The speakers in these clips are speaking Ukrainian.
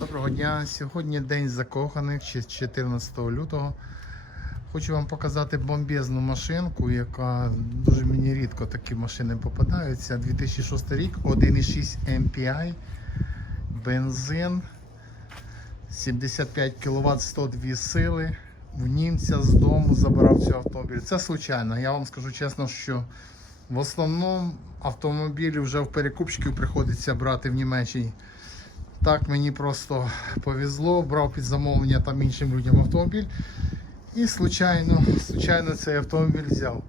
Доброго дня. Сьогодні день закоханих, чи- 14 лютого. Хочу вам показати бомбезну машинку, яка дуже мені рідко такі машини попадаються. 2006 рік, 1,6 MPI, бензин, 75 кВт, 102 сили. В німця з дому забирав цей автомобіль. Це случайно. Я вам скажу чесно, що в основному автомобілі вже в перекупщиків приходиться брати в Німеччині. Так мені просто повезло, брав під замовлення там іншим людям автомобіль. І случайно, случайно цей автомобіль взяв.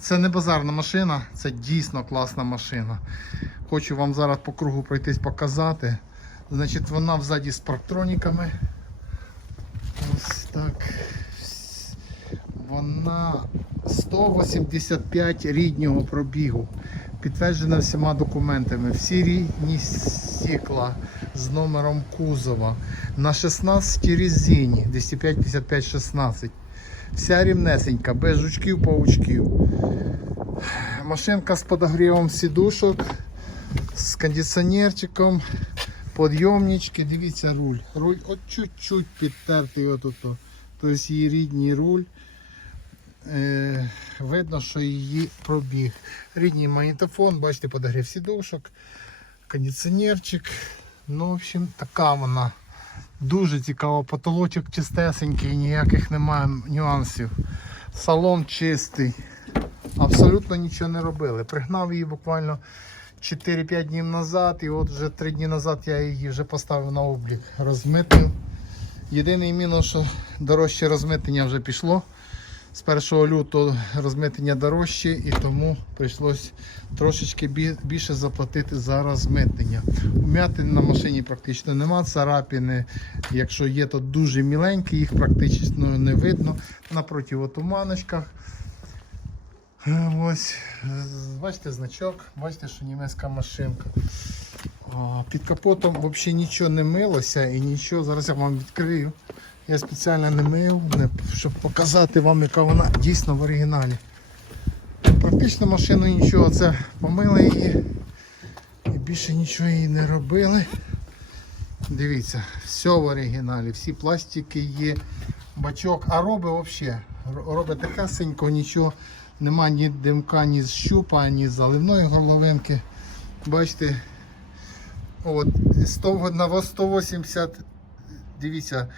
Це не базарна машина, це дійсно класна машина. Хочу вам зараз по кругу пройтись показати. Значить, вона взаді з парктроніками. Ось так. Вона 185 ріднього пробігу. Підтверджена всіма документами. Всі рідні стекла з номером кузова. На 16 резині 205 55 16. Вся рівнесенька, без жучків, паучків. Машинка з подогрівом сідушок, з кондиціонерчиком, подйомнички. Дивіться руль. Руль от чуть-чуть підтертий. Тобто її рідний руль. Е, видно, що її пробіг. Рідний магнітофон, бачите, подогрів сідушок, кондиціонерчик. Ну, в общем, така вона. Дуже цікава. Потолочок чистесенький, ніяких немає нюансів. Салон чистий. Абсолютно нічого не робили. Пригнав її буквально 4-5 днів назад, і от вже 3 дні назад я її вже поставив на облік. Розмитив. Єдиний мінус, що дорожче розмитнення вже пішло. З 1 лютого розмитнення дорожче і тому прийшлось трошечки більше заплатити за розмитнення. Умятин на машині практично нема, царапини, якщо є, то дуже міленькі, їх практично не видно. Напроти в. Е, Ось, бачите значок, бачите, що німецька машинка. Під капотом взагалі нічого не милося і нічого. Зараз я вам відкрию. Я спеціально не мив, щоб показати вам, яка вона дійсно в оригіналі. Практично машину нічого, це помили її і більше нічого її не робили. Дивіться, все в оригіналі, всі пластики є, бачок, а роби взагалі. Робить тихесенько, нічого, нема ні димка, ні з щупа, ні з заливної горловинки. Бачите, от, 100, на 180, дивіться,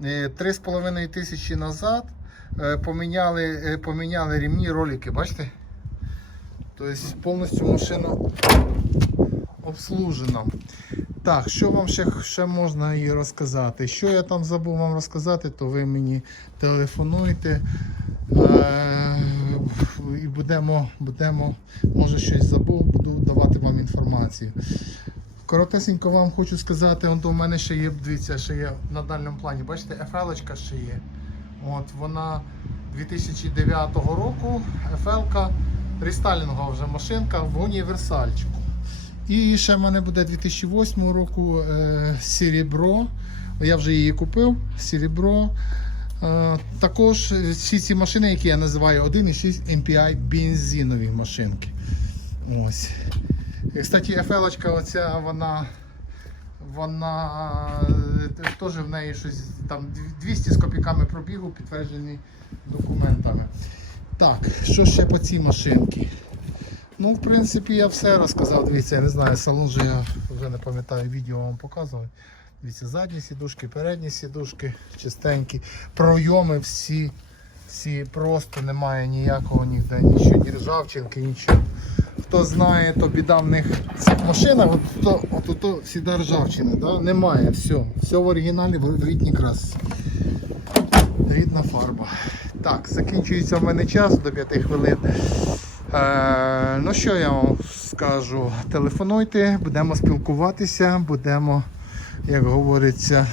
3,5 тисячі назад е, поміняли, е, поміняли рівні ролики, бачите? Тобто повністю машина обслужена. Так, що вам ще, ще можна їй розказати? Що я там забув вам розказати, то ви мені телефонуйте. Е, і будемо, будемо, може щось забув, буду давати вам інформацію. Коротесенько вам хочу сказати, он до мене ще є, дивіться, ще є на дальньому плані. Бачите, FL ще є. От вона 2009 року, FL рестайлінгова вже машинка в універсальчику. І ще в мене буде 2008 року е, Серебро. Я вже її купив. Серебро. Е, також всі ці машини, які я називаю 1,6 MPI бензинові машинки. Ось. І, Кстати, FL оця вона. Вона е, теж в неї щось там 200 з копійками пробігу, підтверджені документами. Так, що ще по цій машинці? Ну, в принципі, я все розказав. Дивіться, я не знаю, салон же я вже не пам'ятаю, відео вам показував. Дивіться, задні сідушки, передні сідушки, чистенькі. Пройоми всі, всі просто немає ніякого ніде, нічого, ні ржавчинки, нічого. Хто знає, то біда в них цих машинах, от от то всіда ржавчини, да? немає, все. Все в оригіналі в рідній красці. Рідна фарба. Так, закінчується в мене час до 5 хвилин. Е, ну що я вам скажу? Телефонуйте, будемо спілкуватися, будемо, як говориться,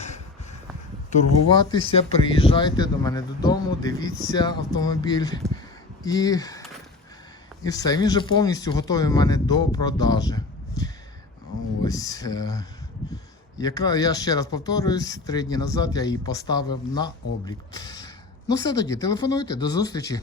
торгуватися. Приїжджайте до мене додому, дивіться автомобіль і, і все. Він вже повністю готовий в мене до продажі. Ось. е, Якраз я ще раз повторююсь, три дні назад я її поставив на облік. Ну все тоді, телефонуйте, до зустрічі.